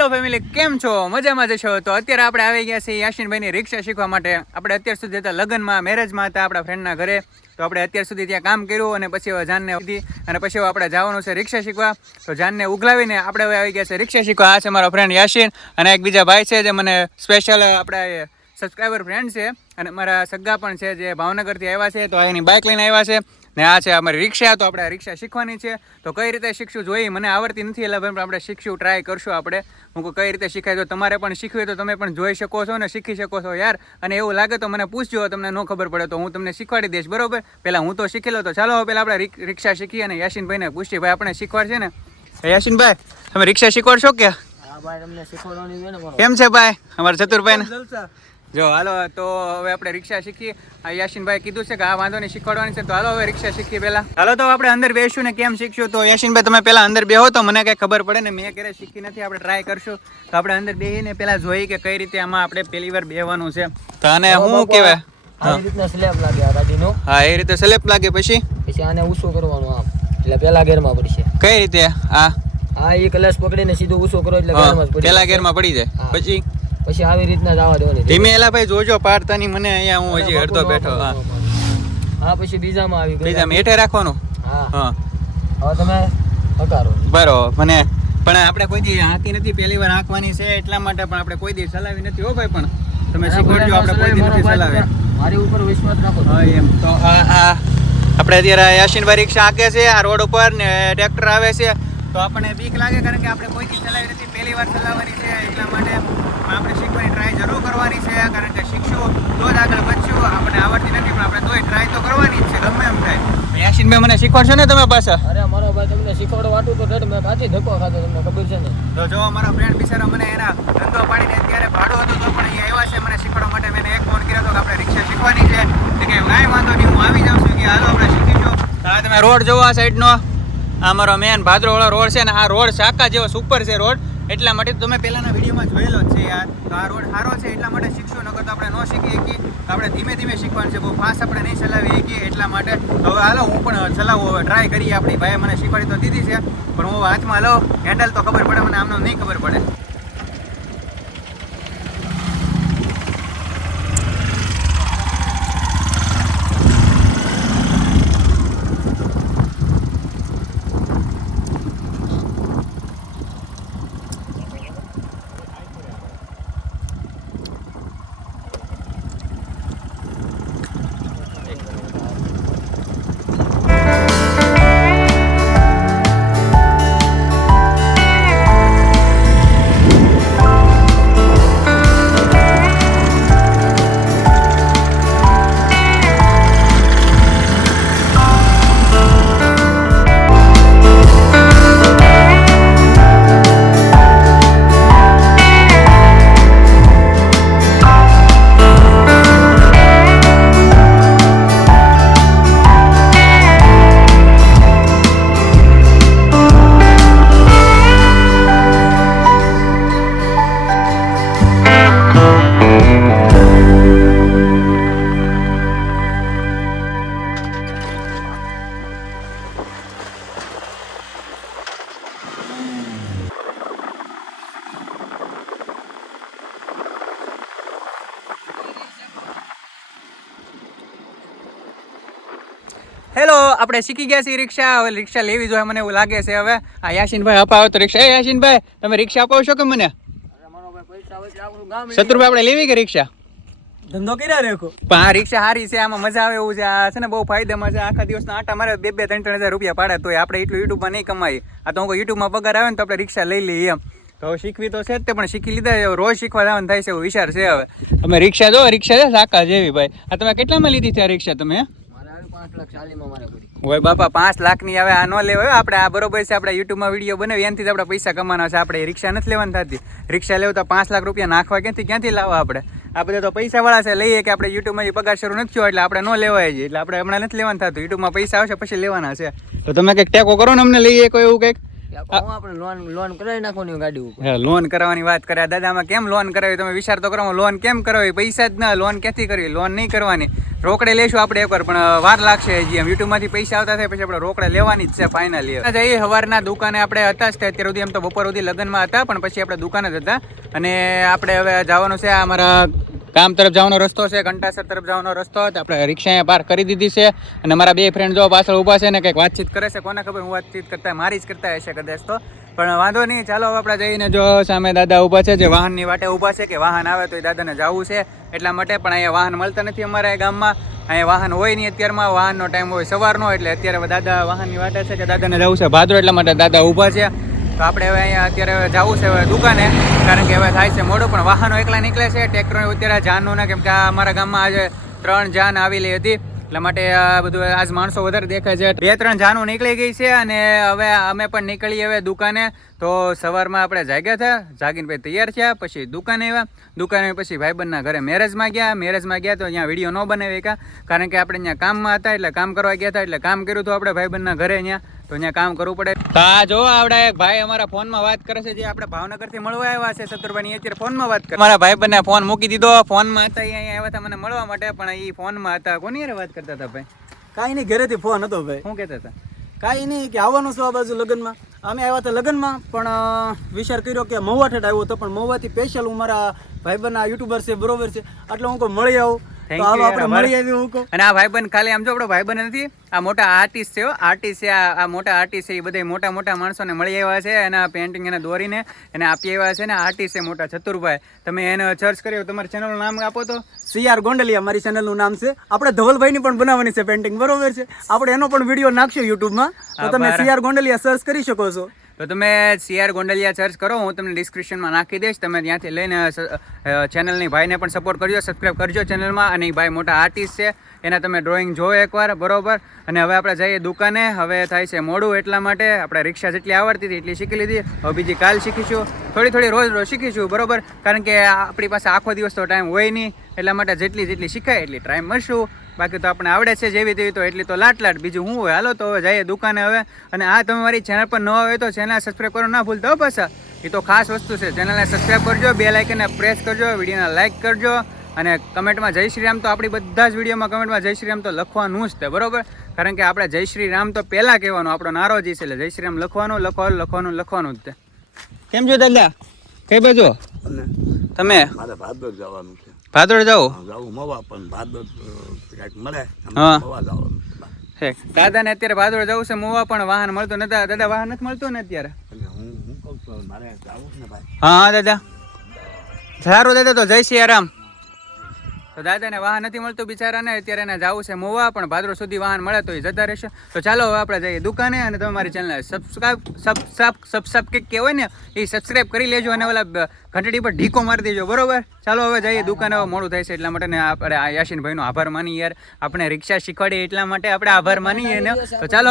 Hello family કેમ છો? મજામાં જ છો? તો અત્યારે આપણે આવી ગયા છીએ યાસીનભાઈની રિક્ષા શીખવા માટે. આપણે અત્યાર સુધી હતા લગ્નમાં મેરેજમાં હતા આપણા ફ્રેન્ડના ઘરે. તો આપણે અત્યાર સુધી ત્યાં કામ કર્યું અને પછી હવે જાનને લીધી અને પછી હવે આપણે જવાનું છે રિક્ષા શીખવા. તો જાનને ઉગલાવીને આપણે હવે આવી ગયા છે રિક્ષા શીખવા. આ છે મારો ફ્રેન્ડ યાસીન અને એક બીજા ભાઈ છે જે મને સ્પેશિયલ આપણા સબસ્ક્રાઈબર ફ્રેન્ડ છે. અને મારા સગ્ગા પણ છે જે ભાવનગરથી આવ્યા છે. તો એની બાઇક લઈને આવ્યા છે. ને આ છે અમારી રિક્ષા તો આપણે રિક્ષા શીખવાની છે. તો કઈ રીતે શીખશું જોઈએ મને આવડતી નથી એટલે ભાઈ આપણે શીખશું ટ્રાય કરશું આપણે. હું કઈ રીતે શીખાય? તો તમારે પણ શીખવી તો તમે પણ જોઈ શકો છો ને શીખી શકો છો યાર. અને એવું લાગે તો મને પૂછજો તમને ન ખબર પડે તો હું તમને શીખવાડી દઈશ બરોબર? પહેલાં હું તો શીખેલો તો ચાલો પહેલાં આપણે રિક્ષા શીખીએ અને યાસીનભાઈને પૂછીએ ભાઈ આપણે શીખવાડશે ને? યાસીનભાઈ તમે રિક્ષા શીખવાડશો કે? ને કેમ છે ભાઈ? અમારા ચતુરભાઈ જો હાલો તો હવે આપણે રિક્ષા શીખીએ. આ યાસીનભાઈ કીધું છે કે આ વાંધો નહીં શીખવાડવાની છે તો હાલો હવે રિક્ષા શીખીએ પહેલા. હાલો તો આપણે અંદર બેસું ને કેમ શીખશું? તો યાસીનભાઈ તમે પહેલા અંદર બેહો તો મને કઈ ખબર પડે ને મેં ક્યારે શીખી નથી આપણે ટ્રાય કરશું. તો આપણે અંદર બેહીને પહેલા જોઈ કે કઈ રીતે આમાં આપણે પહેલી વાર બેહવાનું છે. તો આને શું કહેવાય? હા. એ રીતે સ્લેપ લાગે પછી? પછી આને ઊંચો કરવાનો આમ. એટલે પેલા ગેરમાં પડશે. કઈ રીતે? આ આ એ ક્લાસ પકડીને સીધો ઊંચો કરો એટલે હા, પહેલા ગેરમાં પડી જાય. પછી? પછી આવી રીતના જ આવવા દેવાની ધીમે એલા ભાઈ જોજો પાડતાની મને અહીંયા હું હજી અડધો બેઠો. હા. હા પછી બીજામાં આવી ગઈ બીજા હેઠે રાખવાનું? હા. હા. હવે તમે હકારો. બરોબર મને પણ આપણે કોઈ દી હાંકી નથી પહેલી વાર હાંકવાની છે એટલા માટે પણ આપણે કોઈ દી ચલાવી નથી હો ભાઈ પણ તમે શીખવાડજો આપણે કોઈ દી નથી ચલાવી મારી ઉપર વિશ્વાસ રાખો હા એમ. તો આ આપણે અત્યારે યાશીનભાઈ રિક્ષા હાંકે છે આ રોડ ઉપર ને ટ્રેક્ટર આવે છે. તો આપણને બીક લાગે કારણ કે આપણે કોઈ દી ચલાવી નથી. પહેલી વાર ચલાવવાની છે એટલા માટે આપણે શીખવાની ટ્રાય જરૂર કરવાની છે કારણ કે શીખશું તો જ આગળ વધશું. આપણને આવડતી નથી પણ આપણે તોય ટ્રાય તો કરવાની જ છે. ગમે એમ થાય. યાશીનભાઈ મને શીખવાડશો ને તમે પાછા? અરે મારો ભાઈ તમને શીખવાડવા વાટું તો મેં કાચી ધક્કો ખાધો તમને ખબર છે ને? તો જો અમારો ફ્રેન્ડ બિચારા મને એના ધંધો પાડીને અત્યારે ભાડો હતો તો પણ એ આવ્યા છે મને શીખવાડવા માટે. મેં એક ફોન કર્યો હતો કે આપણે રિક્ષા શીખવાની છે. કે કાંઈ વાંધો નહીં હું આવી જાઉં છું કે હાલો આપણે શીખીશું. આ તમે રોડ જોવો આ સાઈડનો આ મારો મેન ભાદરવાળો રોડ છે ને આ રોડ ચાકા જેવો સુપર છે રોડ. એટલા માટે તમે પહેલાના વિડીયોમાં જોયેલો જ છે યાર. તો આ રોડ સારો છે, એટલા માટે શીખશું નગર તો આપણે ન શીખી શકીએ આપણે ધીમે ધીમે શીખવાનું છે. બહુ ફાસ્ટ આપણે નહીં ચલાવી શકીએ એટલા માટે. હવે હાલો, હું પણ ચલાવું, હવે ટ્રાય કરીએ આપણી. ભાઈ મને શીખવાડી તો દીધી છે, પણ હું હાથમાં લઉં. હેન્ડલ તો ખબર પડે, મને આમનો નહીં ખબર પડે. હેલો આપણે શીખી ગયા છીએ રિક્ષા. હવે રિક્ષા લેવી જોઈએ મને એવું લાગે છે હવે. આ યાસીનભાઈ અપાવો તો રિક્ષા. એ યાસીનભાઈ તમે રિક્ષા અપાવશો કે મને? શત્રુભાઈ આપણે લેવી કે રિક્ષા? ધંધો કર્યા રેખો. પણ આ રિક્ષા સારી છે આમાં મજા આવે એવું છે. આ છે ને બહુ ફાયદામાં છે. આખા દિવસના આટા મારે બે બે ત્રણ ત્રણ હજાર રૂપિયા પાડે તો આપણે એટલું યુટ્યુબમાં નહીં કમાઈ આ તો હું યુટ્યુબમાં પગાર આવે ને તો આપણે રિક્ષા લઈ લઈએ એમ. તો શીખવી તો છે જ તે પણ શીખી લીધા છે. રોજ શીખવા જવાનું થાય છે એવો વિચાર છે હવે. તમે રિક્ષા જો રિક્ષા છે સાકા જેવી ભાઈ. આ તમે કેટલામાં લીધી છે આ રિક્ષા તમે હે? બાપા પાંચ લાખ ઓય લાખની હવે આ ન લેવાય આપણે આ બરોબર છે, આપણે યુટ્યુબમાં વીડિયો બનાવી, એનાથી આપણે પૈસા કમાવાના છે. આપણે રિક્ષા નથી લેવાની થતી. રિક્ષા લેવું તો પાંચ લાખ રૂપિયા નાખવા ક્યાંથી ક્યાંથી લાવવા આપણે? આ બધા તો પૈસા વાળા છે, લઈએ કે આપણે યુટ્યુબમાં પગાર શરૂ નથી થયો એટલે આપણે ન લેવાય જ એટલે આપણે હમણાં નથી લેવાનું થતું. યુટ્યુબમાં પૈસા આવશે, પછી લેવાના છે. તો તમે કંઈક ટેકો કરો ને અમને, લઈએ કોઈ એવું કંઈક. લોન લોન કરાવી નાખવાની ગાડી ઉપર. લોન કરવાની વાત કરે. દાદામાં કેમ લોન કરાવી? તમે વિચાર તો કરો લોન કેમ કરાવી? પૈસા જ ના લોન ક્યાંથી કરવી? લોન નહીં કરવાની. રોકડે લેશું આપણે એકવાર પણ વાર લાગશે હજી એમ. યુટ્યુબમાંથી પૈસા આવતા થાય પછી આપણે રોકડે લેવાની જ છે ફાઇનલી જઈએ સવારના દુકાને આપણે હતા જ અત્યાર સુધી એમ તો બપોર સુધી લગ્નમાં હતા પણ પછી આપણે દુકાને જ હતા. અને આપણે હવે જવાનું છે આ અમારા ગામ તરફ જવાનો રસ્તો છે, ઘંટાસર તરફ જવાનો રસ્તો આપણે રિક્ષા અહીંયા પાર્ક કરી દીધી છે અને મારા બે ફ્રેન્ડ જો પાછળ ઊભા છે ને કંઈક વાતચીત કરે છે, કોને ખબર? હું વાતચીત કરતા મારી જ કરતા હશે કદાચ તો. પણ વાંધો નહીં, ચાલો આપણે જઈને જો સામે દાદા ઊભા છે, જે વાહનની વાટે ઊભા છે કે વાહન આવે તો એ દાદાને જવું છે. એટલા માટે પણ અહીંયા વાહન મળતા નથી અમારા ગામમાં. અહીંયા વાહન હોય નહીં અત્યારમાં, વાહનનો ટાઈમ હોય સવારનો, એટલે અત્યારે દાદા વાહનની વાટે છે કે દાદાને જવું છે. ભાદરો એટલા માટે દાદા ઊભા છે. તો આપણે હવે અહીંયા અત્યારે હવે જવું છે હવે દુકાને, કારણ કે હવે થાય છે મોડું, પણ વાહનો એકલા નીકળે છે. ટ્રેક્ટરો અત્યારે જાનનું ના કેમ કે અમારા ગામમાં આજે ત્રણ જાન આવેલી હતી. એટલા માટે આ બધું આજ માણસો વધારે દેખાય છે. બે ત્રણ જાનું નીકળી ગઈ છે અને હવે અમે પણ નીકળીએ હવે દુકાને. તો સવારમાં આપણે જાગ્યા હતા. જાગીને પછી તૈયાર થયા, પછી દુકાને આવ્યા. દુકાને પછી ભાઈબંધના ઘરે મેરેજમાં ગયા. મેરેજમાં ગયા તો અહીંયા વીડિયો ન બનાવી કા કારણ કે આપણે અહીંયા કામમાં હતા, એટલે કામ કરવા ગયા હતા, એટલે કામ કર્યું હતું આપણે ભાઈબંધના ઘરે અહીંયા તો અહીંયા કામ કરવું પડે. તો આ જો આવડા એક ભાઈ અમારા ફોનમાં વાત કરે છે જે આપણે ભાવનગરથી મળવા આવ્યા છે સતુરભાઈ અત્યારે ફોનમાં વાત કરે. મારા ભાઈબંધને ફોન મૂકી દીધો ફોનમાં હતા અહીંયા આવ્યા હતા મને મળવા માટે પણ એ ફોનમાં હતા. કોની હારે વાત કરતા હતા ભાઈ? કાંઈ નહીં ઘરેથી ફોન હતો ભાઈ. શું કહેતા હતા? કાંઈ નહીં કે આવવાનું છું આ બાજુ લગ્નમાં. અમે આવ્યા હતા લગ્નમાં પણ વિચાર કર્યો કે મહુવા ઠેઠ આવ્યો હતો પણ મહુવાથી સ્પેશિયલ હું મારા ભાઈબંધના યુટ્યુબર છે બરોબર છે એટલે હું કોઈ મળી આવું. Thank તો આપણે મળી આવી હું અને આ ભાઈબંધ ખાલી આમ જો આપણો ભાઈબંધ નથી આ મોટા આર્ટિસ્ટ છે આર્ટિસ્ટ છે આ આ મોટા આર્ટિસ્ટ છે એ બધા મોટા મોટા માણસોને મળી આવ્યા છે અને આ પેન્ટિંગ એને દોરીને એને આપી આવ્યા છે ને આર્ટિસ્ટ છે મોટા ચતુરભાઈ. તમે એને સર્ચ કર્યો તમારી ચેનલનું નામ આપો તો. સીઆર ગોંડલિયા મારી ચેનલનું નામ છે. આપણે ધવલભાઈની પણ બનાવવાની છે પેન્ટિંગ બરોબર છે. આપણે એનો પણ વીડિયો નાખશું યુટ્યુબમાં તો તમે. સીઆર ગોંડલિયા સર્ચ કરી શકો છો. તો તમે સીઆર ગોંડલિયા સર્ચ કરો, હું તમને ડિસ્ક્રિપ્શનમાં નાખી દઈશ. તમે ત્યાંથી લઈને ચેનલની ભાઈને પણ સપોર્ટ કરજો સબસ્ક્રાઈબ કરજો ચેનલમાં અને એ ભાઈ મોટા આર્ટિસ્ટ છે, એના તમે ડ્રોઈંગ જોવો એકવાર, બરોબર? અને હવે આપણે જઈએ દુકાને. હવે થાય છે મોડું એટલા માટે આપણે રિક્ષા જેટલી આવડતી હતી એટલી શીખી લીધી. હવે બીજી કાલ શીખીશું. થોડી થોડી રોજ રોજ શીખીશું, બરોબર? કારણ કે આપણી પાસે આખો દિવસ તો ટાઈમ હોય નહીં. એટલા માટે જેટલી જેટલી શીખાય એટલી ટ્રાય મળશું. બાકી તો આપણે આવડે છે જેવી તેવી તો એટલી તો લાટ લાટ. બીજું હું હોય? હાલો તો હવે જઈએ દુકાને હવે. અને આ તમે મારી ચેનલ પર નવા હોય તો ચેનલ સબસ્ક્રાઈબ કરો ના ભૂલતા પાછા. એ તો ખાસ વસ્તુ છે. ચેનલને સબસ્ક્રાઈબ કરજો બે લાઇકને પ્રેસ કરજો વિડીયોને લાઇક કરજો. અને કમેન્ટમાં જય શ્રી રામ તો આપણી બધા જ વિડીયોમાં કમેન્ટમાં જય શ્રી રામ તો લખવાનું જ છે બરોબર? કારણ કે આપણે જય શ્રી રામ તો પહેલાં કહેવાનું આપણો નારો જ છે એટલે જય શ્રી રામ લખવાનું લખવાનું લખવાનું લખવાનું જ તે કેમ છો દાદા? કઈ બાજુ? તમે? જવાનું છે. ભાદોડ જાવ જાવું મવા પણ ભાદર કાંઈક મળે હા. મવા જાવ દાદા ને અત્યારે ભાદોડ જવું છે મોવા પણ વાહન મળતું નતા દાદા વાહન નથી મળતું ને અત્યારે? હું હું કહું મારે જવું છે ને ભાઈ. હા દાદા. સારું દાદા તો જય શ્રી રામ. તો દાદાને વાહન નથી મળતું બિચારાને, અત્યારે એને જવું છે મોવા, પણ ભાદરો સુધી વાહન મળે તો એ જતા રહેશે. તો ચાલો હવે આપણે જઈએ દુકાને અને તમારી ચેનલ સબસ્ક્રાઇબ સબસ્ક્રાઇબ સબસ્ક્રાઇબ કે કહેવાય ને, એ સબસ્ક્રાઇબ કરી લેજો અને ઓલા ઘંટડી પર ઢીકો મારી દેજો, બરોબર? ચાલો હવે જઈએ દુકાને, હવે મોડું થાય છે એટલા માટે ને આપણે યાસીનભાઈનો આભાર માની યાર. આપણે રિક્ષા શીખવાડીએ એટલા માટે આપણે આભાર માનીએ ને. તો ચાલો